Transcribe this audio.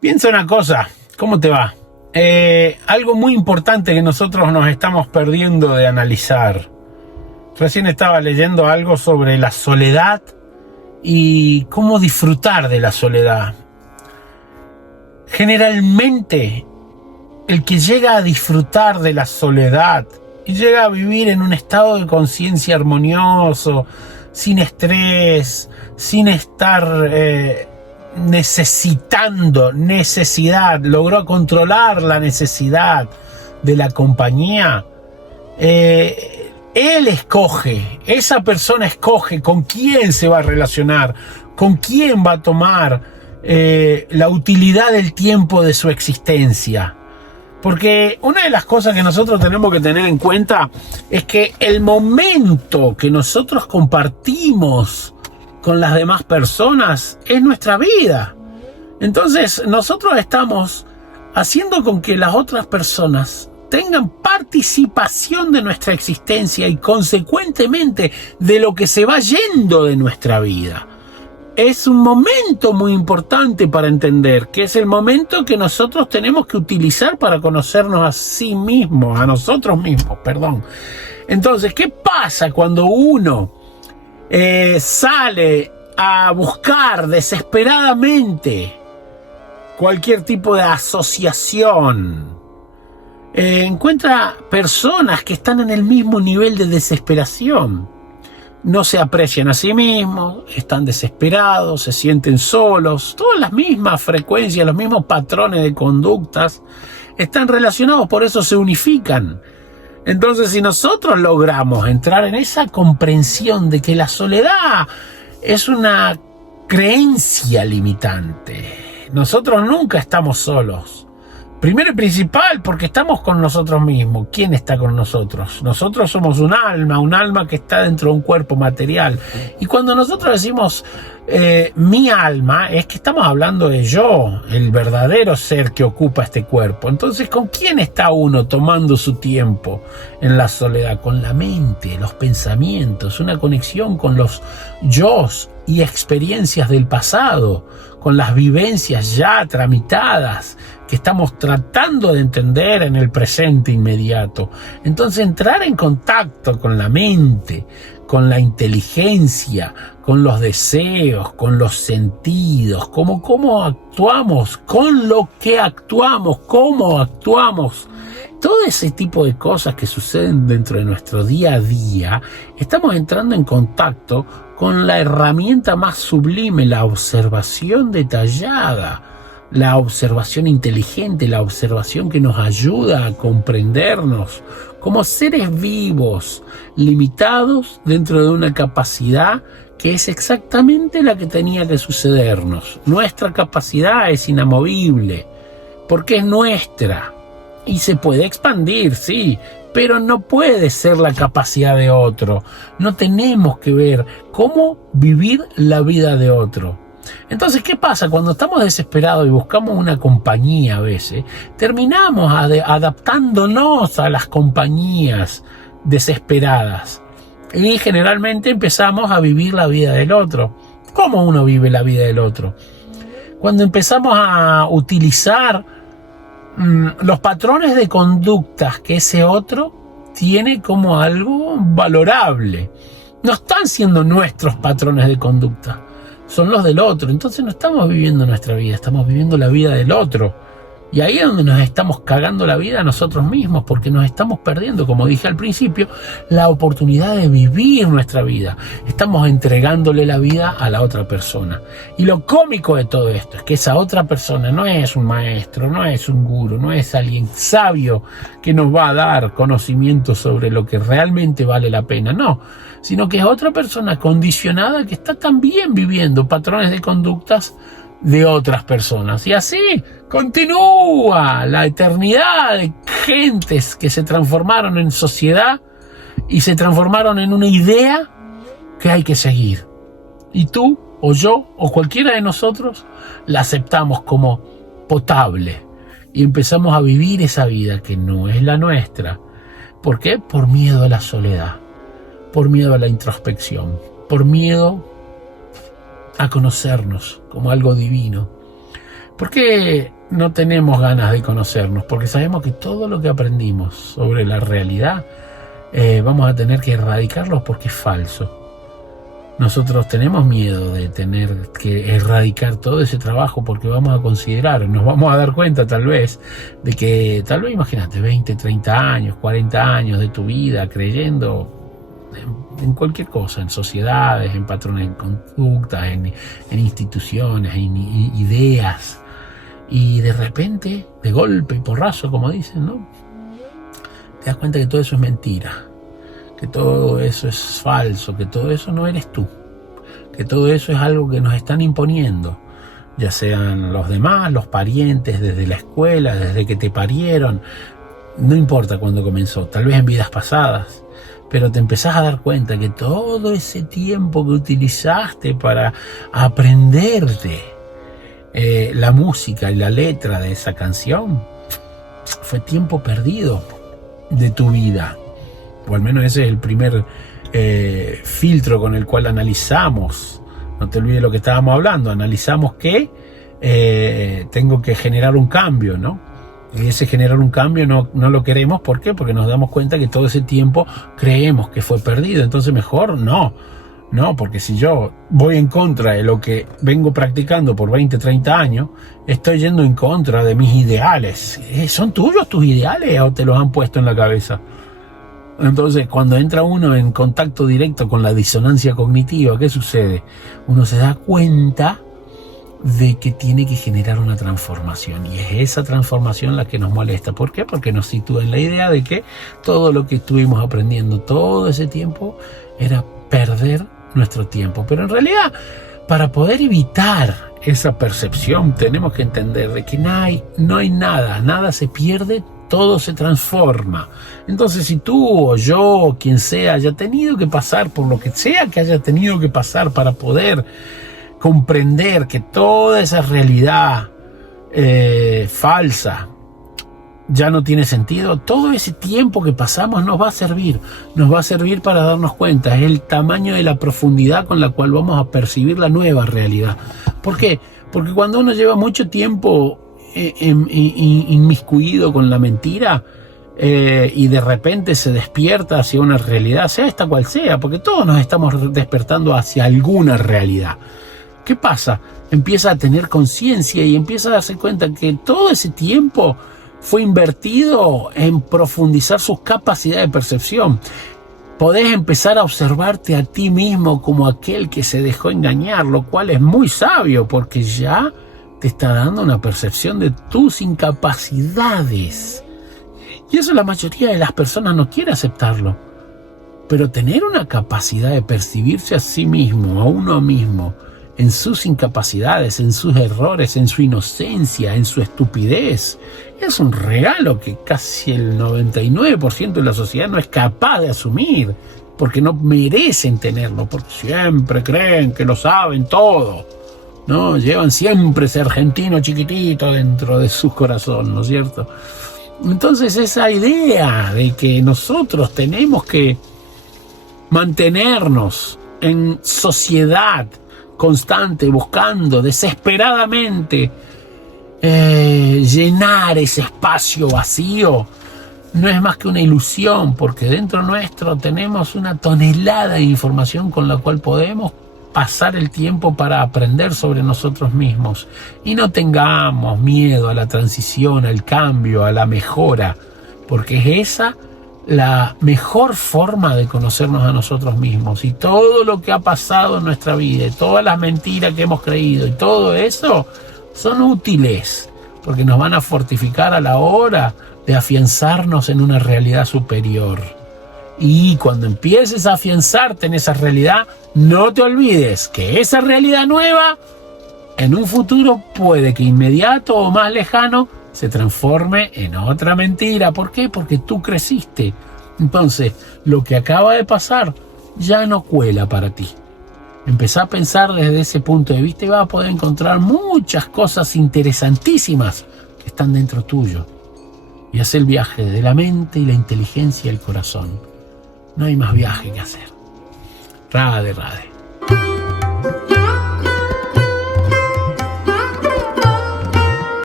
Piensa una cosa, ¿cómo te va? Algo muy importante que nosotros nos estamos perdiendo de analizar. Recién estaba leyendo algo sobre la soledad y cómo disfrutar de la soledad. Generalmente, el que llega a disfrutar de la soledad y llega a vivir en un estado de conciencia armonioso, sin estrés, sin estar logró controlar la necesidad de la compañía, esa persona escoge con quién se va a relacionar, con quién va a tomar la utilidad del tiempo de su existencia. Porque una de las cosas que nosotros tenemos que tener en cuenta es que el momento que nosotros compartimos con las demás personas es nuestra vida. Entonces nosotros estamos haciendo con que las otras personas tengan participación de nuestra existencia y consecuentemente de lo que se va yendo de nuestra vida. Es un momento muy importante para entender que es el momento que nosotros tenemos que utilizar para conocernos a nosotros mismos, perdón. Entonces, ¿qué pasa cuando uno sale a buscar desesperadamente cualquier tipo de asociación? Encuentra personas que están en el mismo nivel de desesperación. No se aprecian a sí mismos, están desesperados, se sienten solos, todas las mismas frecuencias, los mismos patrones de conductas están relacionados, por eso se unifican. Entonces, si nosotros logramos entrar en esa comprensión de que la soledad es una creencia limitante, nosotros nunca estamos solos. Primero y principal, porque estamos con nosotros mismos. ¿Quién está con nosotros? Nosotros somos un alma que está dentro de un cuerpo material. Y cuando nosotros decimos mi alma, es que estamos hablando de yo, el verdadero ser que ocupa este cuerpo. Entonces, ¿con quién está uno tomando su tiempo en la soledad? Con la mente, los pensamientos, una conexión con los yos y experiencias del pasado, con las vivencias ya tramitadas que estamos tratando de entender en el presente inmediato. Entonces, entrar en contacto con la mente, con la inteligencia, con los deseos, con los sentidos, cómo actuamos, con lo que actuamos, cómo actuamos, todo ese tipo de cosas que suceden dentro de nuestro día a día, estamos entrando en contacto con la herramienta más sublime, la observación detallada, la observación inteligente, la observación que nos ayuda a comprendernos como seres vivos, limitados dentro de una capacidad que es exactamente la que tenía que sucedernos. Nuestra capacidad es inamovible, porque es nuestra, y se puede expandir, sí, pero no puede ser la capacidad de otro. No tenemos que ver cómo vivir la vida de otro. Entonces, ¿qué pasa? Cuando estamos desesperados y buscamos una compañía a veces, terminamos adaptándonos a las compañías desesperadas. Y generalmente empezamos a vivir la vida del otro. ¿Cómo uno vive la vida del otro? Cuando empezamos a utilizar los patrones de conductas que ese otro tiene como algo valorable. No están siendo nuestros patrones de conducta, son los del otro. Entonces no estamos viviendo nuestra vida, estamos viviendo la vida del otro. Y ahí es donde nos estamos cagando la vida a nosotros mismos, porque nos estamos perdiendo, como dije al principio, la oportunidad de vivir nuestra vida. Estamos entregándole la vida a la otra persona. Y lo cómico de todo esto es que esa otra persona no es un maestro, no es un gurú, no es alguien sabio que nos va a dar conocimiento sobre lo que realmente vale la pena, no, sino que es otra persona condicionada que está también viviendo patrones de conductas de otras personas. Y así continúa la eternidad de gentes que se transformaron en sociedad y se transformaron en una idea que hay que seguir. Y tú, o yo, o cualquiera de nosotros, la aceptamos como potable y empezamos a vivir esa vida que no es la nuestra. ¿Por qué? Por miedo a la soledad, por miedo a la introspección, por miedo a conocernos como algo divino, ¿Por qué no tenemos ganas de conocernos? Porque sabemos que todo lo que aprendimos sobre la realidad vamos a tener que erradicarlo porque es falso. Nosotros tenemos miedo de tener que erradicar todo ese trabajo porque vamos a considerar, nos vamos a dar cuenta tal vez, de que tal vez, imagínate, 20, 30 años, 40 años de tu vida creyendo en cualquier cosa, en sociedades, en patrones de conducta, en instituciones, en ideas, y de repente, de golpe y porrazo, como dicen, ¿no? Te das cuenta que todo eso es mentira, que todo eso es falso, que todo eso no eres tú, que todo eso es algo que nos están imponiendo, ya sean los demás, los parientes, desde la escuela, desde que te parieron, no importa cuándo comenzó, tal vez en vidas pasadas, pero te empezás a dar cuenta que todo ese tiempo que utilizaste para aprenderte la música y la letra de esa canción fue tiempo perdido de tu vida. O al menos ese es el primer filtro con el cual analizamos. No te olvides lo que estábamos hablando. Analizamos que tengo que generar un cambio, ¿no? Y ese generar un cambio no lo queremos. ¿Por qué? Porque nos damos cuenta que todo ese tiempo creemos que fue perdido. Entonces mejor no, porque si yo voy en contra de lo que vengo practicando por 20, 30 años, estoy yendo en contra de mis ideales. ¿Son tuyos tus ideales o te los han puesto en la cabeza? Entonces, cuando entra uno en contacto directo con la disonancia cognitiva, ¿qué sucede? Uno se da cuenta de que tiene que generar una transformación, y es esa transformación la que nos molesta. ¿Por qué? Porque nos sitúa en la idea de que todo lo que estuvimos aprendiendo todo ese tiempo era perder nuestro tiempo. Pero en realidad, para poder evitar esa percepción, tenemos que entender de que no hay nada se pierde, todo se transforma. Entonces, si tú o yo o quien sea haya tenido que pasar por lo que sea que haya tenido que pasar para poder comprender que toda esa realidad falsa ya no tiene sentido, todo ese tiempo que pasamos nos va a servir para darnos cuenta. Es el tamaño de la profundidad con la cual vamos a percibir la nueva realidad. ¿Por qué? Porque cuando uno lleva mucho tiempo inmiscuido con la mentira y de repente se despierta hacia una realidad, sea esta cual sea, porque todos nos estamos despertando hacia alguna realidad. ¿Qué pasa? Empieza a tener conciencia y empieza a darse cuenta que todo ese tiempo fue invertido en profundizar sus capacidades de percepción. Podés empezar a observarte a ti mismo como aquel que se dejó engañar, lo cual es muy sabio porque ya te está dando una percepción de tus incapacidades. Y eso la mayoría de las personas no quiere aceptarlo. Pero tener una capacidad de percibirse a sí mismo, a uno mismo, en sus incapacidades, en sus errores, en su inocencia, en su estupidez, es un regalo que casi el 99% de la sociedad no es capaz de asumir, porque no merecen tenerlo, porque siempre creen que lo saben todo, ¿no? Llevan siempre ese argentino chiquitito dentro de su corazón, ¿no es cierto? Entonces esa idea de que nosotros tenemos que mantenernos en sociedad constante, buscando desesperadamente llenar ese espacio vacío, no es más que una ilusión, porque dentro nuestro tenemos una tonelada de información con la cual podemos pasar el tiempo para aprender sobre nosotros mismos. Y no tengamos miedo a la transición, al cambio, a la mejora, porque es esa la mejor forma de conocernos a nosotros mismos. Y todo lo que ha pasado en nuestra vida, y todas las mentiras que hemos creído y todo eso son útiles, porque nos van a fortificar a la hora de afianzarnos en una realidad superior. Y cuando empieces a afianzarte en esa realidad, no te olvides que esa realidad nueva en un futuro puede que inmediato o más lejano se transforme en otra mentira. ¿Por qué? Porque tú creciste. Entonces, lo que acaba de pasar ya no cuela para ti. Empezá a pensar desde ese punto de vista y vas a poder encontrar muchas cosas interesantísimas que están dentro tuyo. Y haz el viaje de la mente y la inteligencia y el corazón. No hay más viaje que hacer. Radhe, radhe.